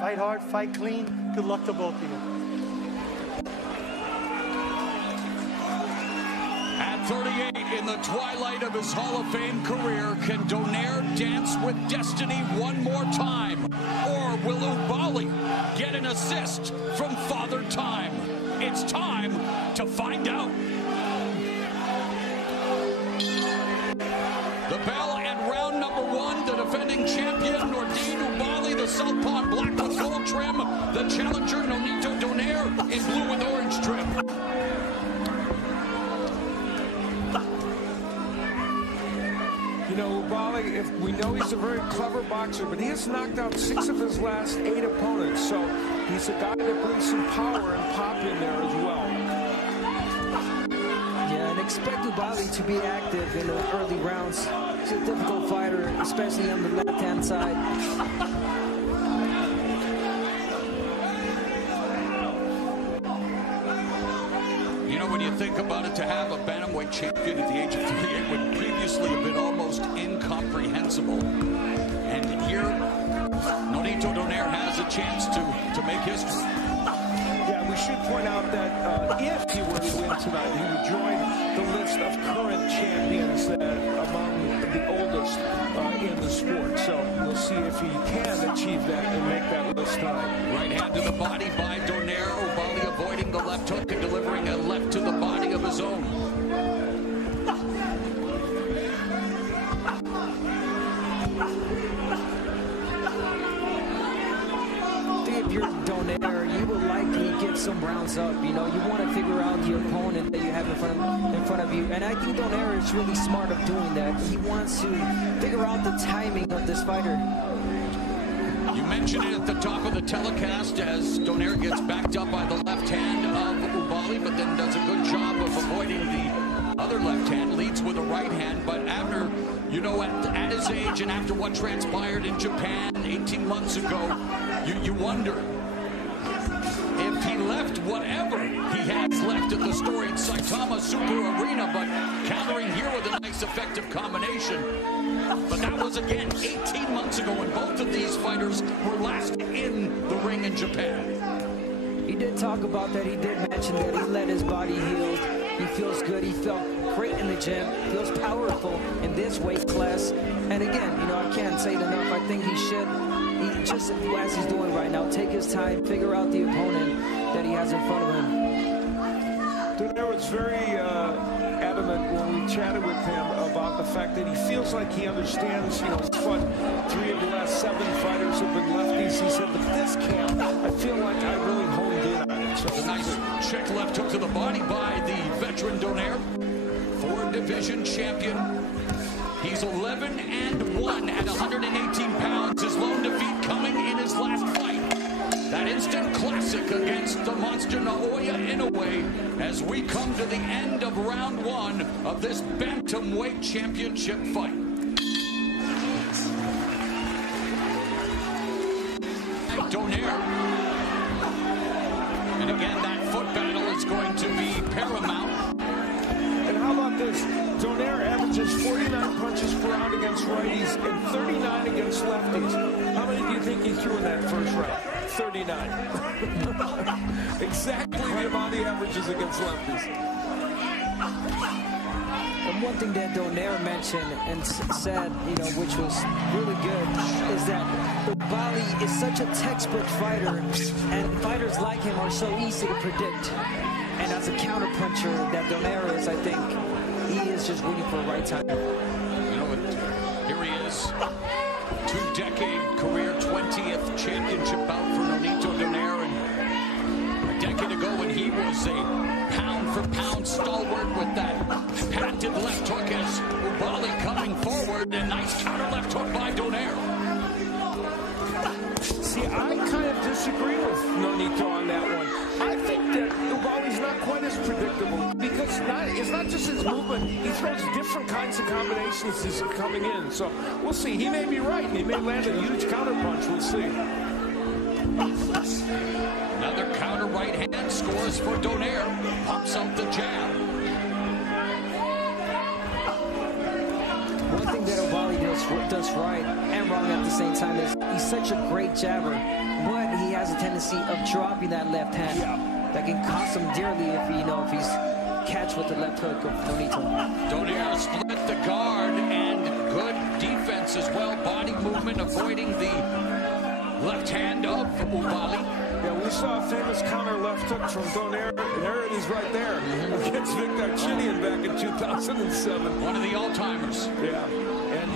Fight hard, fight clean. Good luck to both of you. At 38, in the twilight of his Hall of Fame career, can Donaire dance with destiny one more time? Or will Oubaali get an assist from Father Time? It's time to find out. The bell and round number one, the defending champion Nordine Oubaali, the southpaw black with gold trim, the challenger Nonito Donaire in blue with orange trim. You know, Oubaali, we know he's a very clever boxer, but he has knocked out 6 of his last 8 opponents, so he's a guy that brings some power and pop in there as well. Yeah, and expect Oubaali to be active in the early rounds. He's a difficult fighter, especially on the left-hand side. You know, when you think about it, to have a bantamweight champion at the age of 38 would previously have been almost incomprehensible. And here, Nonito Donaire has a chance to make history. Yeah, we should point out that if he were to win tonight, he would join the list of current champions that among the oldest in the sport. So we'll see if he can achieve that and make that list tonight. Right hand to the body by Donaire. Oubaali avoiding the left hook and delivering a left to the body of his own. If you're Donaire, you will likely give some rounds up. You know, you want to figure out the opponent that you have in front of you. And I think Donaire is really smart of doing that. He wants to figure out the timing of this fighter. You mentioned it at the top of the telecast as Donaire gets backed up by the left hand of Oubaali, but then does a good job of avoiding the other left hand, leads with a right hand. But Abner, you know, at his age and after what transpired in Japan 18 months ago, you wonder if he left whatever he has left at the storied Saitama Super Arena, but countering here with a nice effective combination. But that was, again, 18 months ago when both of these fighters were last in the ring in Japan. He did talk about that. He did mention that he let his body heal. He feels good. He felt great in the gym. Feels powerful in this weight class. And again, you know, I can't say it enough. I think he should, just as he's doing right now, take his time, figure out the opponent that he has in front of him. Donaire was very adamant when we chatted with him about the fact that he feels like he understands, you know, what 3 of the last 7 fighters have been lefties. He said, but this camp, I feel like I really honed in on it. So a nice check left hook to the body by the veteran Donaire, 4 division champion. He's 11-1 at 118 pounds. His lone defeat coming in his last fight. That instant classic against the monster Naoya Inoue as we come to the end of round 1 of this bantamweight championship fight. Donaire. And again, that foot battle is going to be paramount. And how about this? Donaire averages 49 punches per round against righties and 39 against lefties. How many do you think he threw in that first round? 39. Exactly the amount he averages against lefties. And one thing that Donaire mentioned and said, you know, which was really good, is that Oubaali is such a textbook fighter, and fighters like him are so easy to predict. And as a counterpuncher that Donaire is, I think he is just waiting for the right time. You know what? Here he is. 2-decade career, 20th championship bout for Nonito Donaire. And a decade ago when he was a pound-for-pound stalwart with that patented left hook as Oubaali coming forward. A nice counter left hook by Donaire. See, I kind of disagree with Nonito on that one. I think that Oubaali's not quite as predictable because it's not just his movement. He throws different kinds of combinations as he's coming in. So we'll see. He may be right. He may land a huge counter punch. We'll see. Another counter right hand scores for Donaire. Pumps out the jab. One thing that Oubaali does right and wrong at the same time is he's such a great jabber, but tendency of dropping that left hand. That can cost him dearly if if he's catch with the left hook of Nonito. Donaire split the guard and good defense as well. Body movement, avoiding the left hand of Oubaali. Yeah, we saw a famous counter left hook from Donaire, and there it is right there against Victor Chinian back in 2007. One of the all-timers. Yeah, and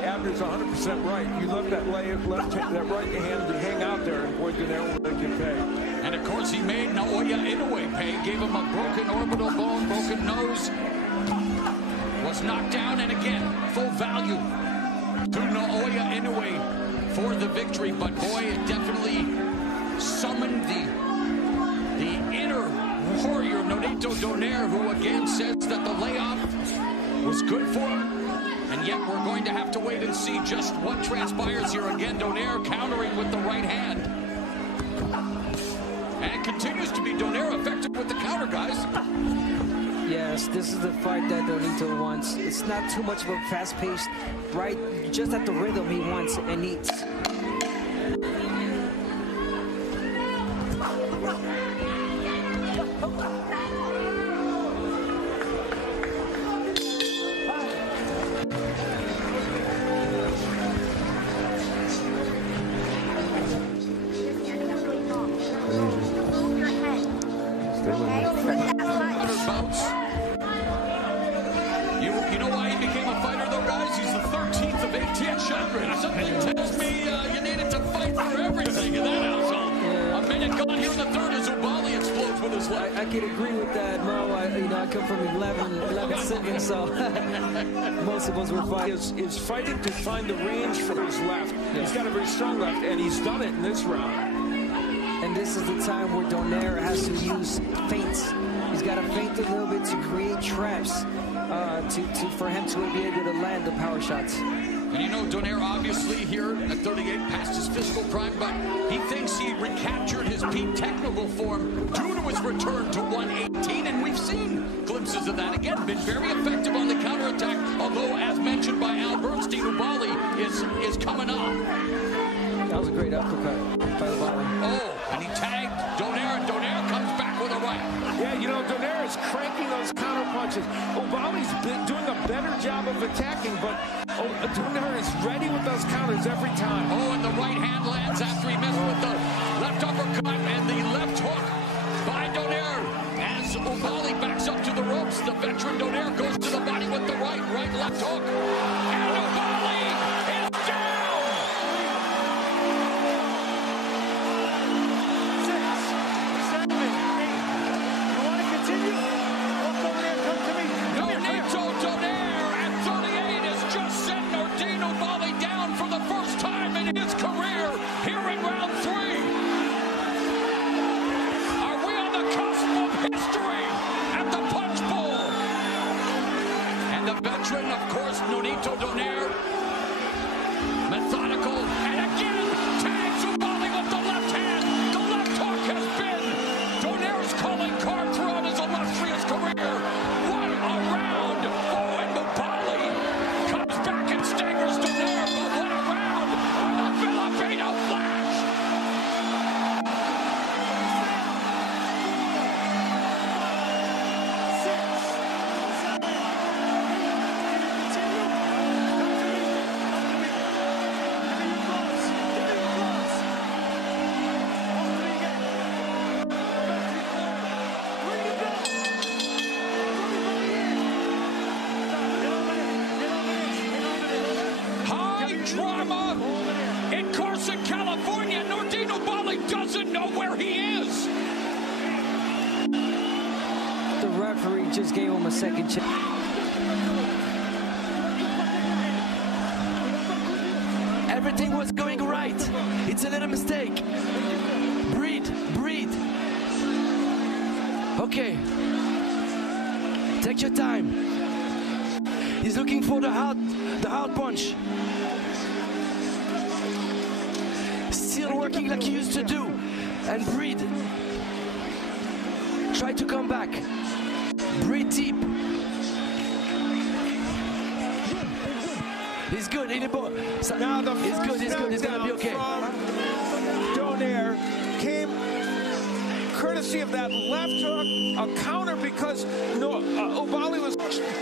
Abner's 100% right. You let that right hand hang out there, and boy, Donaire will make you pay. And of course, he made Naoya Inoue pay. Gave him a broken orbital bone, broken nose. Was knocked down, and again, full value to Naoya Inoue for the victory. But boy, it definitely summoned the inner warrior, Nonito Donaire, who again says that the layoff was good for him. And yet we're going to have to wait and see just what transpires here. Again, Donaire countering with the right hand. And it continues to be Donaire effective with the counter, guys. Yes, this is the fight that Nonito wants. It's not too much of a fast-paced, right? Just at the rhythm he wants and needs. You know why he became a fighter, though, guys? He's the 13th of 18 children. Something tells me you needed to fight for everything in that household. A minute gone here in the third as Oubaali explodes with his left. I can agree with that, Mo. I come from 11-7, so most of us were fighting. Is fighting to find the range for his left. Yeah. He's got a very strong left, and he's done it in this round. And this is the time where Donaire has to use feints. He's got to feint a little bit to create traps for him to be able to land the power shots. And you know, Donaire obviously here at 38 past his physical prime, but he thinks he recaptured his peak technical form due to his return to 118, and we've seen glimpses of that again. Been very effective on the counterattack, although, as mentioned by Al Bernstein, Oubaali is coming up. That was a great uppercut by Oubaali. Oh, and he tagged Donaire, and Donaire comes back with a right. Yeah, you know, Donaire is cranking those counter punches. Oubaali's been doing a better job of attacking, but Donaire is ready with those counters every time. Oh, and the right hand lands after he missed with the left uppercut and the left hook by Donaire. As Oubaali backs up to the ropes, the veteran Donaire goes to the body with the right left hook. And Oubaali is down! 6, 7, 8. You want to continue? Walk over there, come to me. Nonito Donaire at 38 has just sent Nordine Oubaali down for the first time in his career here in round 3. Are we on the cusp of history at the Punch Bowl? And the veteran, of course, Nonito Donaire, methodical, and again tags Oubaali with the left hand. The left hook has been Donaire's calling card throughout his illustrious career. What a round! Oh, and Oubaali comes back and staggers Donaire, but what a round by the Filipino Flash! 6, 7, 8. Can you continue? Come to me. Give me your gloves. Give me your gloves. Walk to me again. Back to your corner. Ring the bell. Everybody in. Get over there. High drama Over there. in Carson, California. Nordine Oubaali doesn't know where he is. The referee just gave him a second chance. Everything was going right. It's a little mistake. Breathe, breathe. Okay. Take your time. He's looking for the hard punch. Still working like he used to do. And breathe. Try to come back. Breathe deep. He's good. Now the He's good. He's good. He's gonna be okay. Donaire courtesy of that left hook, a counter because Oubaali was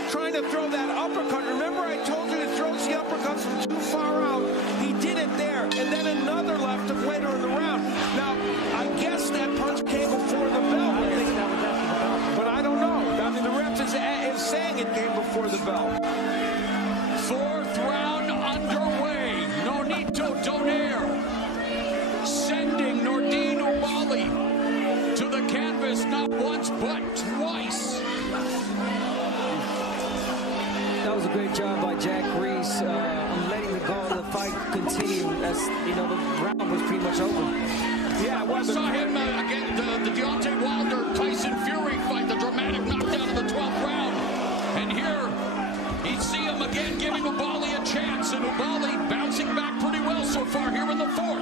trying to throw that uppercut. Remember I told you he throws the uppercuts from too far out. He did it there, and then another left hook later in the round. Now, I guess that punch came before the bell. I think that was after the bell. But I don't know. I mean, the ref is saying it came before the bell. Fourth round underway. Nonito Donaire sending Nordine Oubaali to the canvas not once but twice. That was a great job by Jack Reese on letting the go of the fight continue. As you know, the round was pretty much over. Yeah, We saw him again, the Deontay Wilder-Tyson Fury fight, the dramatic knockdown in the 12th round. And here, you see him again giving Oubaali a chance, and Oubaali bouncing back pretty well so far here in the 4th.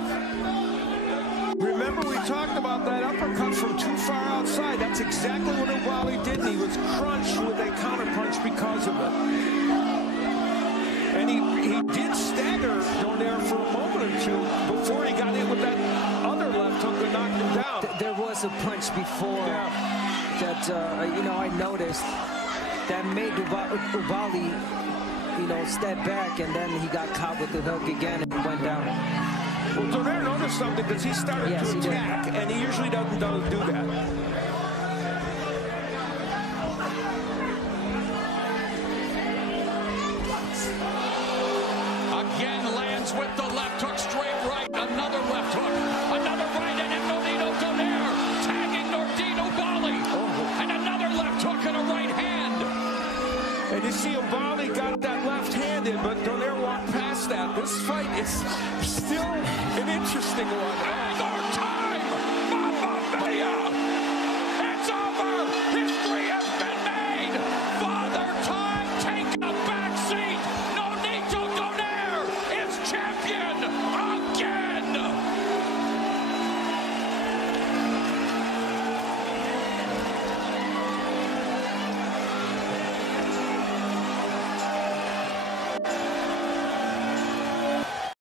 Remember we talked about that uppercut from too far outside. That's exactly what Oubaali did, and he was crunched with a counterpunch because of it. And he did stagger Donaire for a moment or two before he got hit with that other left hook that knocked him down. There was a punch before that, you know, I noticed that made Oubaali, you know, step back, and then he got caught with the hook again and went down. Well, Donaire noticed something because he started to attack, and he usually doesn't do that. Again lands with the left hook, straight right, another left hook, another right, and Nonito Donaire tagging Nordine Oubaali, and another left hook and a right hand. And you see Oubaali got that left-handed, but Donaire walked past that. This fight is still an interesting one.